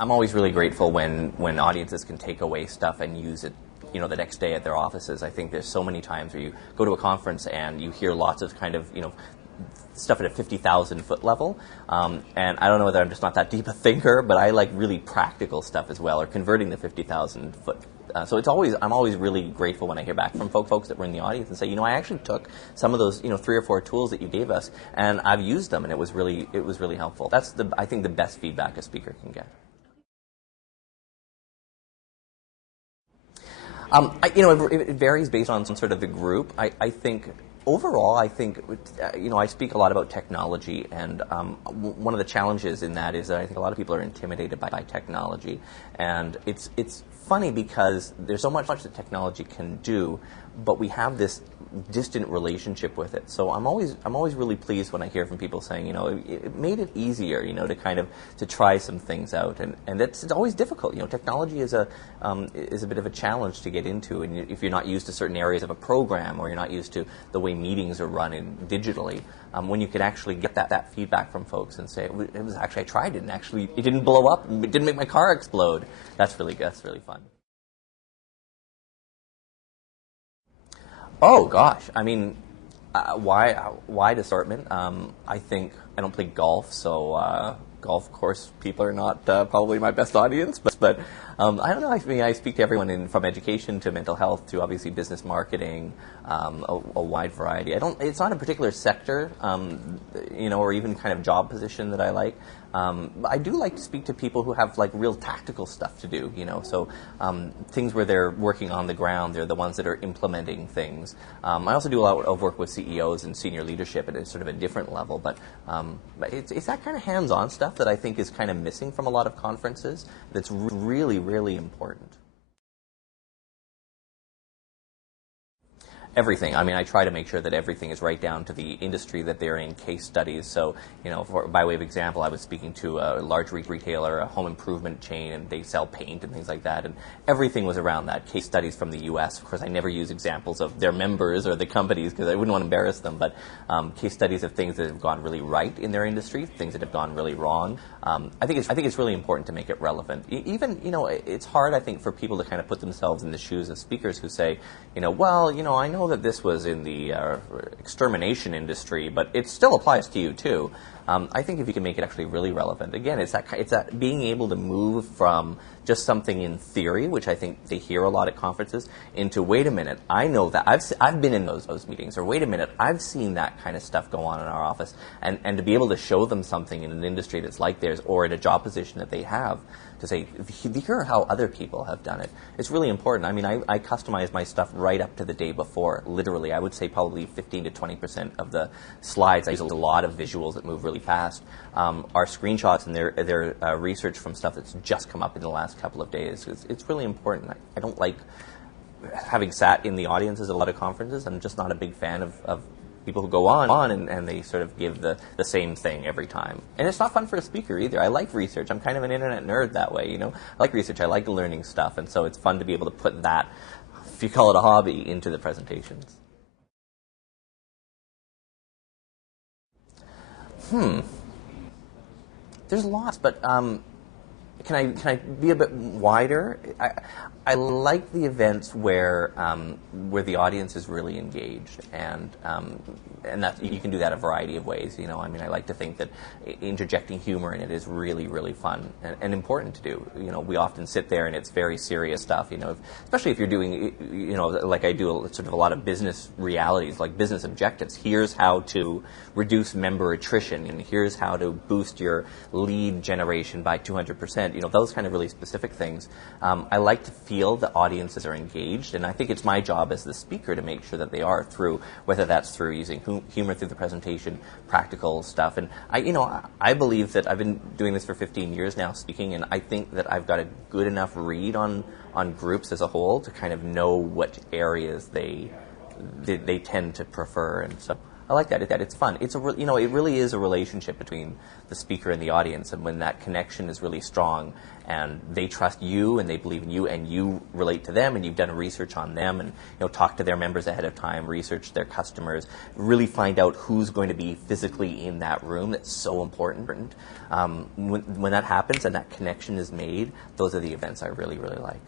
I'm always really grateful when audiences can take away stuff and use it, the next day at their offices. I think there's so many times where you go to a conference and you hear lots of kind of, stuff at a 50,000 foot level. And I don't know whether I'm just not that deep a thinker, but I like really practical stuff as well, or converting the 50,000 foot. So I'm always really grateful when I hear back from folks that were in the audience and say, I actually took some of those, 3 or 4 tools that you gave us, and I've used them, and it was really helpful. That's I think the best feedback a speaker can get. It varies based on sort of the group. I think overall, I speak a lot about technology, and one of the challenges in that is that I think a lot of people are intimidated by technology, and it's funny because there's so much that technology can do, but we have this distant relationship with it. So I'm always really pleased when I hear from people saying, it made it easier, to try some things out, and it's always difficult. Technology is a bit of a challenge to get into, and if you're not used to certain areas of a program, or you're not used to the way meetings are run digitally, when you can actually get that feedback from folks and say, it was actually, I tried it, and actually it didn't blow up, it didn't make my car explode. That's really fun. Oh gosh, I mean, wide assortment. I think I don't play golf, so golf course people are not probably my best audience. But I don't know. I speak to everyone from education to mental health to obviously business marketing, a wide variety. It's not a particular sector, or even kind of job position that I like. I do like to speak to people who have like real tactical stuff to do, so things where they're working on the ground. They're the ones that are implementing things. I also do a lot of work with CEOs and senior leadership at a sort of a different level, but it's that kind of hands-on stuff that I think is kind of missing from a lot of conferences that's really, really important. Everything. I mean, I try to make sure that everything is right down to the industry that they're in, case studies. So, by way of example, I was speaking to a large retailer, a home improvement chain, and they sell paint and things like that, and everything was around that. Case studies from the U.S. Of course, I never use examples of their members or the companies because I wouldn't want to embarrass them, but case studies of things that have gone really right in their industry, things that have gone really wrong. I think it's really important to make it relevant. Even, it's hard, I think, for people to kind of put themselves in the shoes of speakers who say, I know that this was in the extermination industry, but it still applies to you too. I think if you can make it actually really relevant, again, it's that being able to move from just something in theory, which I think they hear a lot at conferences, into wait a minute, I know that I've been in those meetings, or wait a minute, I've seen that kind of stuff go on in our office, and to be able to show them something in an industry that's like theirs, or in a job position that they have, to say, here are how other people have done it. It's really important. I mean, I customize my stuff right up to the day before. Literally, I would say probably 15 to 20% of the slides. I use a lot of visuals that move really fast. Are screenshots, and they're research from stuff that's just come up in the last couple of days. It's really important. I don't like, having sat in the audiences at a lot of conferences, I'm just not a big fan of people who go on and they sort of give the same thing every time. And it's not fun for a speaker either. I like research. I'm kind of an internet nerd that way, I like research. I like learning stuff. And so it's fun to be able to put that, if you call it a hobby, into the presentations. There's lots, but can I be a bit wider? I like the events where the audience is really engaged, and that you can do that a variety of ways. I mean, I like to think that interjecting humor in it is really, really fun and important to do. We often sit there and it's very serious stuff. Especially if you're doing, like I do sort of a lot of business realities, like business objectives. Here's how to reduce member attrition, and here's how to boost your lead generation by 200%. Those kind of really specific things. I like to feel the audiences are engaged, and I think it's my job as the speaker to make sure that they are, through whether that's through using humor through the presentation, practical stuff. And I believe that I've been doing this for 15 years now, speaking, and I think that I've got a good enough read on groups as a whole to kind of know what areas they tend to prefer. And so I like that. It's fun. It's it really is a relationship between the speaker and the audience, and when that connection is really strong, and they trust you and they believe in you, and you relate to them, and you've done research on them, and talk to their members ahead of time, research their customers, really find out who's going to be physically in that room. That's so important. When that happens and that connection is made, those are the events I really, really like.